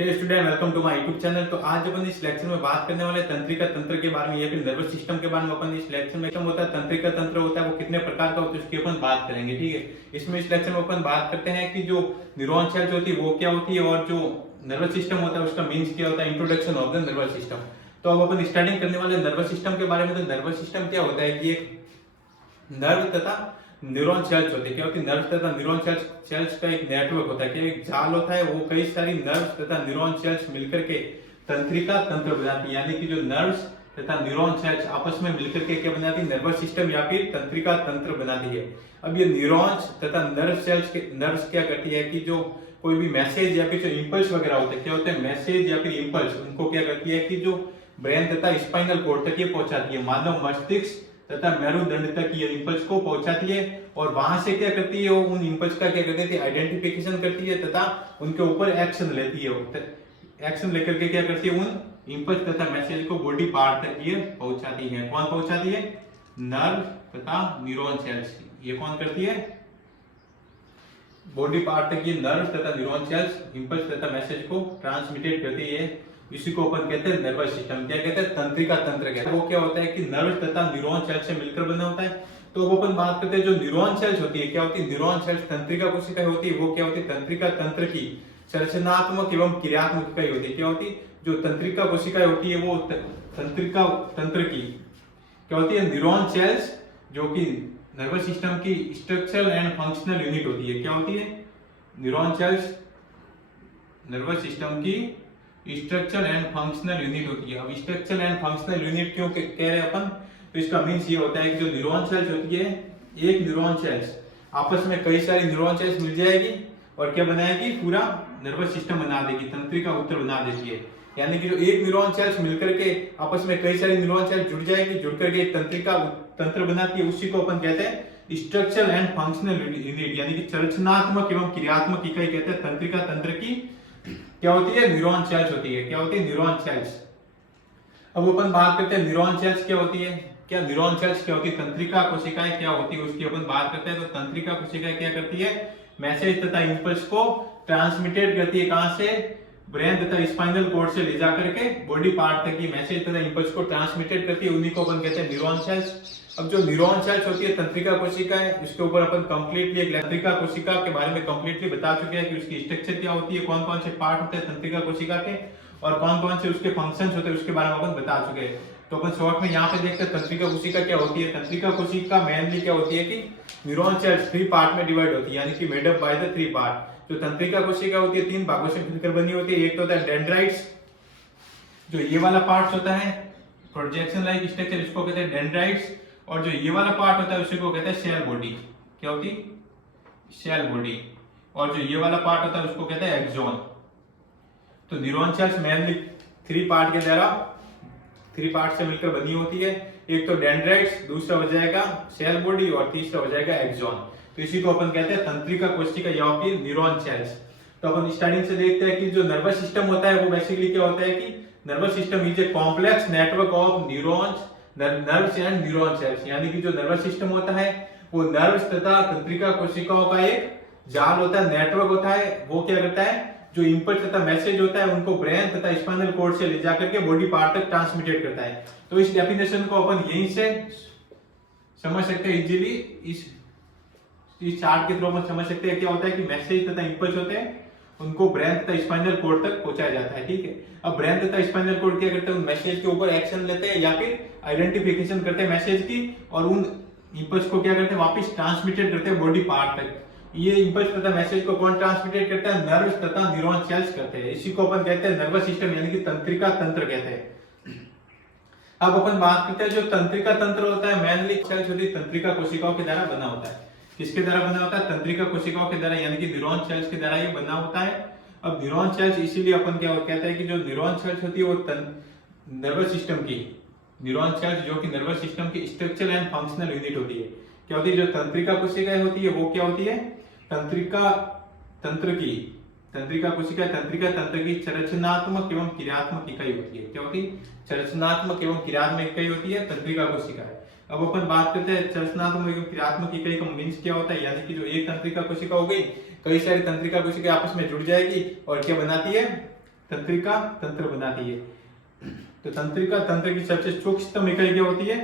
Hey student, welcome to my YouTube channel. तो आज अपन इस लेक्चर में बात करने वाले तंत्रिका तंत्र के बारे में या फिर नर्वस सिस्टम के बारे में। अपन इस लेक्चर में क्या होता है, तंत्रिका तंत्र होता है वो कितने प्रकार का होता है उसकी अपन बात करेंगे। ठीक है, इसमें इस लेक्चर में अपन बात करते हैं कि जो न्यूरॉन सेल्स होती है वो क्या होती है और जो नर्वस सिस्टम होता है उसका मीन्स क्या होता है, introduction of the nervous system. तो अब अपन स्टार्टिंग करने वाले नर्वस सिस्टम के बारे में। तो नर्वस सिस्टम क्या होता है कि एक नर्व तथा न्यूरॉन सेल्स होते हैं। क्या होती है, नर्व तथा न्यूरॉन सेल्स का एक नेटवर्क होता है, कि एक जाल होता है। वो कई सारी नर्व तथा न्यूरॉन सेल्स मिलकर के तंत्रिका तंत्र बनाती है। यानी कि जो नर्व्स तथा न्यूरॉन सेल्स आपस में मिलकर के क्या बनाती है, नर्वस सिस्टम या फिर तंत्रिका तंत्र बनाती है। अब ये न्यूरॉन्स तथा नर्व्स क्या करती है कि जो कोई भी मैसेज या फिर जो इंपल्स वगैरह होते हैं, क्या होते हैं मैसेज या फिर इंपल्स, उनको क्या करती है कि जो ब्रेन तथा स्पाइनल कोर्ड तक ये पहुंचाती है, मानव मस्तिष्क तथा मेरुदंड तक ये इंपल्स को पहुंचाती है। और वहां से क्या करती है, वो उन इंपल्स का क्या करती है, आइडेंटिफिकेशन करती है तथा उनके ऊपर एक्शन लेती है। एक्शन लेकर के क्या करती है, उन इंपल्स तथा मैसेज को बॉडी पार्ट तक ये पहुंचाती है। कौन पहुंचाती है, नर्व तथा न्यूरॉन सेल्स। ये कौन करती है, बॉडी पार्ट तक ये नर्व तथा न्यूरॉन सेल्स इंपल्स तथा मैसेज को ट्रांसमिटेड करती है। इसी को अपन कहते हैं नर्वस सिस्टम। क्या कहते हैं, तंत्रिका तंत्र कहते हैं। वो क्या होता है कि नर्व तथा न्यूरॉन सेल्स से मिलकर बना होता है। तो अब अपन बात करते हैं जो न्यूरॉन सेल्स होती है, क्या होती है, न्यूरॉन सेल्स तंत्रिका कोशिकाएं होती है। वो क्या होती है, तंत्रिका तंत्र की संरचनात्मक एवं क्रियात्मक इकाई होती है। क्या होती है, जो तंत्रिका कोशिकाएं होती है वो तंत्रिका तंत्र की क्या होती है, न्यूरॉन सेल्स जो कि नर्वस सिस्टम की स्ट्रक्चरल एंड फंक्शनल यूनिट होती है। क्या होती है, न्यूरॉन सेल्स नर्वस सिस्टम की स्ट्रक्चरल एंड फंक्शनल यूनिट होती है। अब स्ट्रक्चरल एंड फंक्शनल यूनिट क्यों कह रहे हैं अपन, तो इसका मीन्स ये होता है कि जो न्यूरॉन सेल्स होती है, एक न्यूरॉन सेल्स आपस में कई सारी न्यूरॉन सेल्स मिल जाएगी और क्या बनाएगी, पूरा नर्वस सिस्टम बना देगी, तंत्रिका उत्तर बना देती है। यानी कि जो एक न्यूरॉन सेल्स मिलकर के आपस में कई सारी न्यूरॉन सेल्स जुड़ जाएगी, जुड़ करके एक तंत्रिका तंत्र बनाती है। उसी को अपन कहते हैं स्ट्रक्चरल एंड फंक्शनल यूनिट, यानी कि संरचनात्मक एवं क्रियात्मक इकाई कहते हैं तंत्रिका तंत्र की। क्या होती है, न्यूरॉन सेल्स होती है। क्या होती है, न्यूरॉन सेल्स। अब अपन बात करते हैं न्यूरॉन सेल्स क्या होती है, क्या न्यूरॉन सेल्स क्या होती है, तंत्रिका कोशिकाएं क्या होती है उसकी अपन बात करते हैं। तो तंत्रिका कोशिकाएं क्या करती है, मैसेज तथा इंपल्स को ट्रांसमिटेड करती है। कहां से, ब्रेन तथा स्पाइनल कोर्ड से ले जाकर के बॉडी पार्ट तक ये मैसेज तथा इंपल्स को ट्रांसमिटेड करती है। उन्हीं को अपन कहते हैं न्यूरॉन सेल्स। अब जो न्यूरॉन सेल्स होती है तंत्रिका कोशिका है, उसके ऊपर अपन कंप्लीटली एक तंत्रिका कोशिका के बारे में कंप्लीटली बता चुके हैं कि उसकी स्ट्रक्चर क्या होती है, कौन कौन से पार्ट होते हैं तंत्रिका कोशिका के और कौन कौन से उसके फंक्शंस होते हैं उसके बारे में अपन बता चुके हैं। तो अपन शॉर्ट में यहाँ पे देखते हैं तंत्रिका कोशिका क्या होती है। तंत्रिका कोशिका मेनली क्या होती है कि न्यूरॉन सेल्स 3 पार्ट में डिवाइड होती है, यानी कि made up by the 3 part. जो तंत्रिका कोशिका होती है 3 भागों से मिलकर बनी होती है। एक तो होता है डेंड्राइट्स, जो ये वाला पार्ट होता है प्रोजेक्शन लाइक स्ट्रक्चर, इसको कहते हैं डेंड्राइट्स। और जो ये वाला पार्ट होता है उसी को कहते हैं सेल बॉडी। क्या होती, सेल बॉडी। और जो ये वाला पार्ट होता है उसको कहते हैं एक्सोन। तो न्यूरॉन सेल्स मेनली 3 पार्ट के द्वारा 3 पार्ट से मिलकर बनी होती है। एक तो डेंड्राइट्स, दूसरा हो जाएगा सेल बॉडी और तीसरा हो जाएगा एक्सोन। तो इसी को अपन कहते हैं तंत्रिका कोशिका या फिर न्यूरॉन सेल्स। तो अपन स्टार्टिंग से देखते हैं कि जो नर्वस सिस्टम होता है वो बेसिकली क्या होता है कि nervous system is a complex network of neurons, nerves and neuron cells. यानी कि जो नर्वस सिस्टम होता है वो नर्व्स तथा तंत्रिका कोशिकाओं का एक जाल होता है, नेटवर्क होता है। वो क्या करता है, जो इंपल्स तथा मैसेज होता है उनको ब्रेन तथा स्पाइनल कोर्ड से ले जाकर के बॉडी पार्ट तक ट्रांसमिटेड करता है। तो इस डेफिनेशन को अपन यहीं से समझ सकते हैं इजीली। इस चार्ट के थ्रू अपन समझ सकते हैं क्या होता है कि मैसेज तथा इंपल्स होते हैं उनको ब्रेन तथा स्पाइनल कोर्ड तक पहुंचाया जाता है। ठीक है, अब ब्रेन तथा स्पाइनल कोर्ड क्या करते हैं, उन मैसेज के ऊपर एक्शन लेते हैं या फिर आइडेंटिफिकेशन करते हैं मैसेज की, और उन इंपल्स को क्या करते हैं, वापस ट्रांसमिटेड करते हैं बॉडी पार्ट तक। ये इंपल्स तथा मैसेज को कौन ट्रांसमिटेड करता है, नर्व्स तथा न्यूरॉन सेल्स करते हैं। इसी को अपन कहते हैं नर्वस सिस्टम, यानी कि तंत्रिका तंत्र कहते हैं। अब अपन बात करते हैं जो तंत्रिका तंत्र होता है, मेनली सेल्स होती है तंत्रिका कोशिकाओं के द्वारा बना होता है। किसके द्वारा बना होता है, तंत्रिका कोशिकाओं के द्वारा, यानी कि न्यूरॉन सेल्स के द्वारा ये बना होता है। अब न्यूरॉन सेल्स इसीलिए अपन क्या कहते हैं कि जो न्यूरॉन सेल्स होती है वो नर्वस सिस्टम की, न्यूरॉन सेल्स जो कि नर्वस सिस्टम की स्ट्रक्चरल एंड फंक्शनल यूनिट होती है। क्या होती है, जो तंत्रिका कोशिकाएं होती है वो क्या होती है, तंत्रिका तंत्र की, तंत्रिका कोशिका तंत्रिका तंत्र की संरचनात्मक एवं क्रियात्मक इकाई होती है। क्या होती है, संरचनात्मक एवं क्रियात्मक इकाई होती है तंत्रिका कोशिका। अब अपन बात करते हैं संरचनात्मक एवं क्रियात्मक इकाई का मीन्स क्या होता है, यानी कि जो एक तंत्रिका कोशिका हो गई, कई सारी तंत्रिका कोशिका आपस में जुड़ जाएगी और क्या बनाती है, तंत्रिका तंत्र बनाती है। तो तंत्रिका तंत्र की सबसे सूक्ष्म इकाई क्या होती है?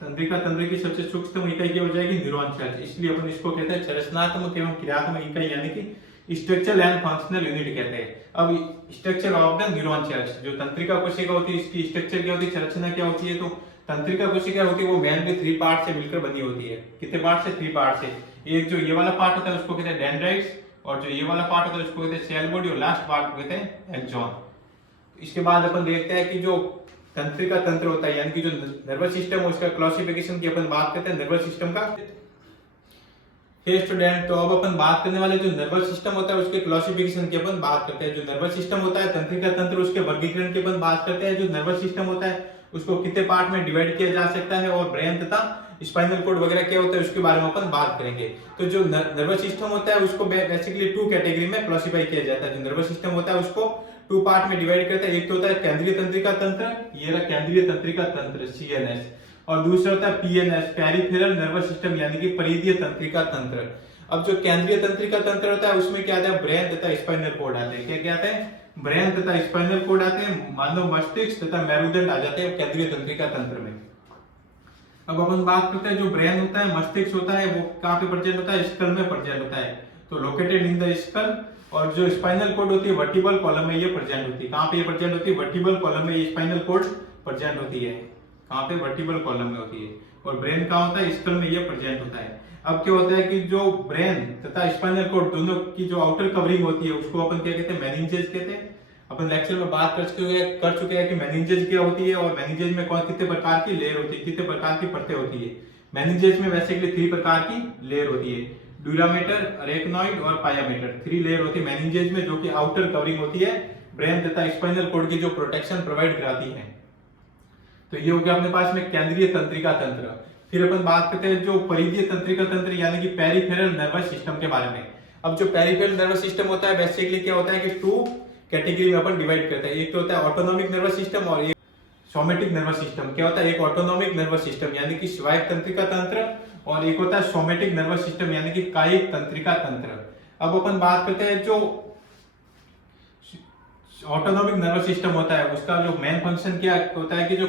तंत्रिका तंत्र की सबसे सूक्ष्म इकाई क्या हो जाएगी? Neuron cells. इसलिए अपन इसको कहते हैं चरचनात्मक एवं क्रियात्मक इकाई, यानी कि स्ट्रक्चरल एंड फंक्शनल यूनिट कहते हैं। अब structure of the neuron cells, जो तंत्रिका कोशिका होती है इसकी स्ट्रक्चर क्या होती है, संरचना क्या होती है? तो तंत्रिका कोशिका होती है वो मेनली 3 पार्ट से मिलकर बनी होती है। कितने पार्ट से? 3 पार्ट से। एक जो ये वाला पार्ट होता है उसको कहते हैं डेंड्राइट्स, और जो ये वाला पार्ट होता है उसको कहते हैं सेल बॉडी, और लास्ट पार्ट को कहते हैं एक्सॉन। इसके बाद अपन देखते हैं कि जो तंत्रिका तंत्र होता है यानी कि जो नर्वस सिस्टम है उसका क्लासिफिकेशन की अपन बात करते हैं नर्वस सिस्टम का। स्टूडेंट, तो अब अपन बात करने वाले जो नर्वस सिस्टम होता है उसके क्लासिफिकेशन की अपन बात करते हैं। जो नर्वस सिस्टम होता है तंत्रिका तंत्र, उसके वर्गीकरण की अपन बात करते हैं। जो नर्वस सिस्टम होता है उसको कितने पार्ट में डिवाइड किया जा सकता है, और ब्रेन तथा स्पाइनल कोड वगैरह क्या होता है उसके बारे में अपन बात करेंगे। तो जो नर्वस सिस्टम होता है उसको बेसिकली 2 कैटेगरी में क्लासिफाई किया जाता है। जो नर्वस सिस्टम होता है उसको 2 पार्ट में डिवाइड करते हैं। एक तो होता है केंद्रीय तंत्रिका तंत्र, ये रहा केंद्रीय तंत्रिका तंत्र CNS, और दूसरा होता है PNS पेरिफेरल नर्वस सिस्टम, यानी कि परिधीय तंत्रिका तंत्र। अब जो केंद्रीय तंत्रिका तंत्र होता है उसमें क्या आता है? ब्रेन तथा स्पाइनल कोड आते हैं। क्या क्या आते हैं? ब्रेन तथा स्पाइनल कोड आते हैं, मानव मस्तिष्क तथा मेरुदंड आ जाते हैं केंद्रीय तंत्रिका तंत्र में। अब अपन बात करते हैं जो ब्रेन होता है, मस्तिष्क होता है, वो कहाँ पे प्रेजेंट होता है? स्कल में प्रेजेंट होता है, तो लोकेटेड इन द स्कल। और जो स्पाइनल कोड होती है वर्टिबल कॉलम में ये प्रेजेंट होती है। कहाँ पे ये प्रेजेंट होती है? वर्टिबल कॉलम में ये स्पाइनल कोड प्रेजेंट होती है। कहाँ पे? वर्टिबल कॉलम में होती है। और ब्रेन कहाँ होता है? स्कल में ये प्रेजेंट होता है। अब क्या होता है कि जो ब्रेन तथा स्पाइनल कोड दोनों की जो आउटर कवरिंग होती है उसको अपन क्या कहते हैं? मेनिंजेस कहते हैं। अपन लेक्चर में बात कर चुके हैं कि मेनिंजेस क्या होती है, और मेनिंजेस में कौन कितने प्रकार की लेयर होती है, कितने प्रकार की परतें होती है। मेनिंजेस में बेसिकली 3 प्रकार की लेयर होती है, ड्यूरामेटर, अरेक्नॉइड और पायामेटर। 3 लेयर होती है मेनिंजेस में, जो कि आउटर कवरिंग होती है ब्रेन तथा स्पाइनल कोड की जो प्रोटेक्शन प्रोवाइड कराती है। तो ये हो गया अपने पास में केंद्रीय तंत्रिका तंत्र। फिर अपन बात करते हैं जो परिधीय तंत्रिका तंत्र यानी कि पेरिफेरल नर्वस सिस्टम के बारे में। अब जो पेरिफेरल नर्वस सिस्टम होता है बेसिकली क्या होता है कि 2 कैटेगरी में अपन डिवाइड करते हैं। एक तो होता है ऑटोनॉमिक नर्वस सिस्टम और एक सोमेटिक नर्वस सिस्टम। क्या होता है? एक ऑटोनॉमिक नर्वस सिस्टम यानी कि स्वायत्त तंत्रिका तंत्र, और एक होता है सोमेटिक नर्वस सिस्टम यानी कि कायिक तंत्रिका तंत्र। अब अपन बात करते हैं जो ऑटोनॉमिक नर्वस सिस्टम होता है उसका जो मेन फंक्शन क्या होता है कि जो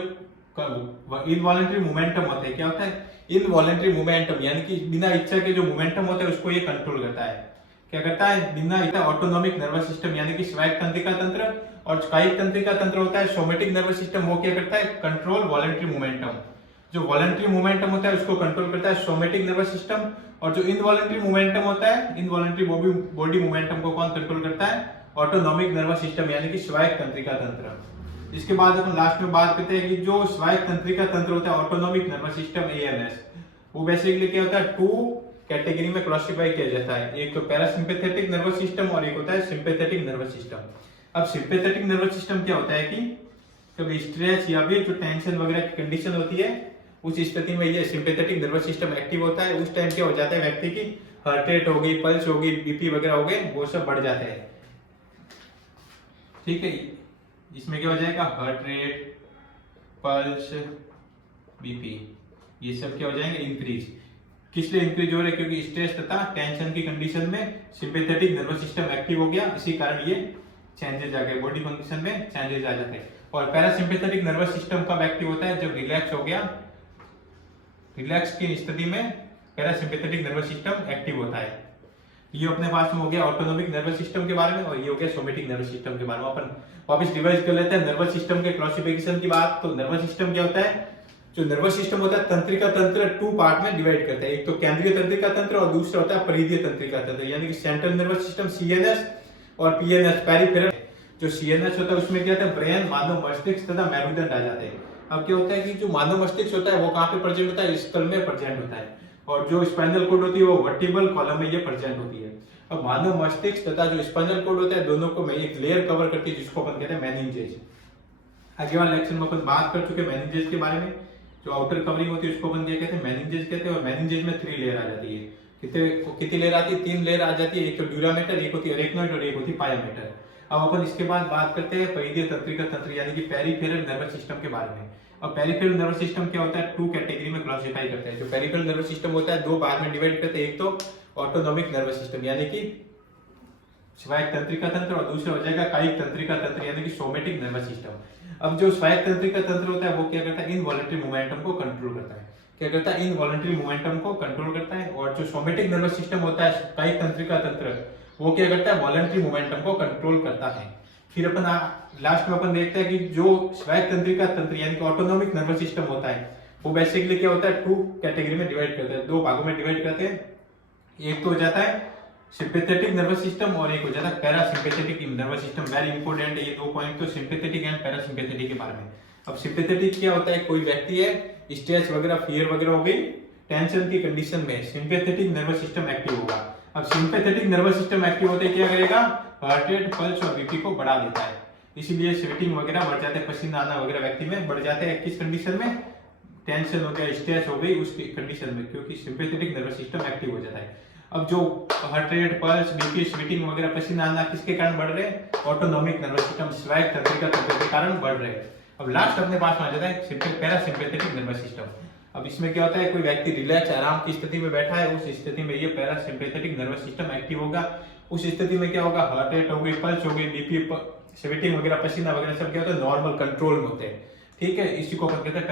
इनवॉलंटरी मोमेंटम होता है। क्या होता है? इनवॉलंटरी मोमेंटम, यानी कि बिना इच्छा के जो मोमेंटम होता है उसको ये कंट्रोल करता है। क्या करता है? बिना इच्छा। ऑटोनॉमिक नर्वस सिस्टम यानी कि स्वायत्त तंत्रिका तंत्र, और कायिक तंत्रिका तंत्र होता है सोमेटिक नर्वस सिस्टम, वो क्या करता है? Control voluntary momentum. जो वॉलंटरी मोमेंटम होता है उसको कंट्रोल करता है सोमेटिक नर्वस सिस्टम, और जो इनवॉलंटरी मोमेंटम होता है, इनवॉलंटरी बॉडी मोमेंटम को कौन कंट्रोल करता है? ऑटोनॉमिक नर्वस सिस्टम यानी कि स्वायत्त तंत्रिका तंत्र। इसके बाद अपन लास्ट में बात करते हैं कि जो स्वायत्त तंत्रिका तंत्र होता है ऑटोनॉमिक नर्वस सिस्टम ANS, वो बेसिकली क्या होता है? 2 कैटेगरी में क्लासिफाई किया जाता है। एक तो पैरासिम्पैथेटिक नर्वस सिस्टम और एक होता है सिंपैथेटिक नर्वस सिस्टम। अब सिंपैथेटिक नर्वस सिस्टम क्या होता है कि कभी स्ट्रेस या फिर जो टेंशन वगैरह की कंडीशन होती है उस स्थिति में ये सिंपैथेटिक नर्वस सिस्टम एक्टिव होता है। उस टाइम क्या हो जाता है? व्यक्ति की हार्ट रेट हो गई, पल्स हो गई, BP वगैरह हो गए, वो सब बढ़ जाते हैं। ठीक है, इसमें क्या हो जाएगा? हार्ट रेट, पल्स, BP, ये सब क्या हो जाएंगे? इंक्रीज। किस लिए इंक्रीज हो रहे हैं? क्योंकि स्ट्रेस तथा टेंशन की कंडीशन में सिंपैथेटिक नर्वस सिस्टम एक्टिव हो गया, इसी कारण ये चेंजेस आ गए, बॉडी फंक्शन में चेंजेस आ जाते हैं। और पैरासिम्पैथेटिक नर्वस सिस्टम कब एक्टिव होता है? जब रिलैक्स हो गया, रिलैक्स की स्थिति में पैरासिम्पैथेटिक नर्वस सिस्टम एक्टिव होता है। ये अपने पास में हो गया ऑटोनॉमिक नर्वस सिस्टम के बारे में, और ये हो गया सोमेटिक नर्वस सिस्टम के बारे में। अपन वापस रिवाइज कर लेते हैं नर्वस सिस्टम के क्लासिफिकेशन की बात। तो नर्वस सिस्टम क्या होता है? जो नर्वस सिस्टम होता है तंत्रिका तंत्र 2 पार्ट में डिवाइड करता है। एक तो केंद्रीय तंत्रिका तंत्र और दूसरा होता है परिधीय तंत्रिका तंत्र, यानी कि सेंट्रल नर्वस सिस्टम CNS और PNS पेरिफेरल। जो CNS होता है उसमें क्या होता है? ब्रेन, मानव मस्तिष्क तथा मेरुदंड आ जाते हैं। अब क्या होता है कि जो मानव मस्तिष्क होता है वो कहाँ पे प्रेजेंट होता है? स्कल में प्रेजेंट होता है, और जो स्पाइनल कोड होती है वो वर्टिबल कॉलम में ये प्रेजेंट होती है। अब मानव मस्तिष्क तथा जो स्पाइनल कोड होता है दोनों को में एक लेयर कवर करती है जिसको अपन कहते हैं मेनिंजेस। आगे वाले लेक्चर में अपन बात कर चुके हैं मेनिंजेस के बारे में। जो आउटर कवरिंग होती है उसको अपन क्या कहते हैं? मेनिंजेस कहते हैं। और मेनिंजेस में 3 लेयर आ जाती है। कितनी लेयर आती है? 3 लेयर आ जाती है। एक तो ड्यूरामेटर, एक होती है अरेक्नॉइड और एक होती है पायामेटर। अब अपन इसके बाद बात करते हैं परिधीय तंत्रिका तंत्र यानी कि पेरिफेरल नर्वस सिस्टम के बारे में। अब पेरिफेरल नर्वस सिस्टम क्या होता है? 2 कैटेगरी में क्लासिफाई करते हैं। जो पेरिफेरल नर्वस सिस्टम होता है 2 भाग में डिवाइड करते हैं। एक तो ऑटोनॉमिक नर्वस सिस्टम यानी कि स्वायत्त तंत्रिका तंत्र और दूसरा हो जाएगा कायिक तंत्रिका तंत्र यानी कि सोमेटिक नर्वस सिस्टम। अब जो स्वायत्त तंत्रिका तंत्र होता है वो क्या करता है, इनवॉलंटरी मोमेंटम को कंट्रोल करता है। क्या करता है, इनवॉलंटरी मोमेंटम को कंट्रोल करता है। और जो सोमेटिक नर्वस सिस्टम होता है कायिक तंत्रिका तंत्र, वो क्या करता है, वॉलंटरी मोमेंटम को कंट्रोल करता है। फिर अपन लास्ट में अपन देखते हैं कि जो स्वायत्त तंत्रिका तंत्र यानी कि ऑटोनोमिक नर्वस सिस्टम होता है वो बेसिकली क्या होता है, 2 कैटेगरी में डिवाइड करते हैं, 2 भागों में डिवाइड करते हैं। एक तो हो जाता है सिंपैथेटिक नर्वस सिस्टम और एक हो जाता है parasympathetic nervous system. Very important है ये 2 पॉइंट तो सिंपैथेटिक एंड पैरासिम्पैथेटिक के बारे में। अब सिंपैथेटिक क्या होता है, कोई व्यक्ति है स्ट्रेस वगैरह फियर वगैरह हो गई, टेंशन की कंडीशन में सिंपैथेटिक नर्वस सिस्टम एक्टिव होगा। अब सिंपैथेटिक नर्वस सिस्टम एक्टिव होते क्या करेगा, हार्ट रेट, पल्स और बीपी को बढ़ा देता है। इसीलिए स्वेटिंग वगैरह बढ़ जाते हैं, पसीना आना वगैरह व्यक्ति में बढ़ जाते हैं। किस कंडीशन में, टेंशन हो गया, स्ट्रेस हो गई उसकी कंडीशन में, क्योंकि सिंपैथेटिक नर्वस सिस्टम एक्टिव हो जाता है। अब जो heart rate, pulse, BP, sweating वगैरह, पसीना आना किसके कारण बढ़ रहे हैं, ऑटोनोमिक नर्वस सिस्टम स्वायत्त तंत्रिका तंत्र के कारण बढ़ रहे हैं। अब लास्ट अपने पास में आ जाता है पैरासिम्पैथेटिक नर्वस सिस्टम। अब इसमें क्या होता है, कोई व्यक्ति रिलैक्स आराम की स्थिति में बैठा है, उस स्थिति में ये पैरासिम्पैथेटिक नर्वस सिस्टम एक्टिव होगा। उस स्थिति में क्या होगा, हार्ट रेट हो गई, पल्स हो गई, बीपी, स्वेटिंग वगैरह, पसीना वगैरह सब क्या होता है, नॉर्मल कंट्रोल में होते हैं। ठीक है, इसी को अपन कहते हैं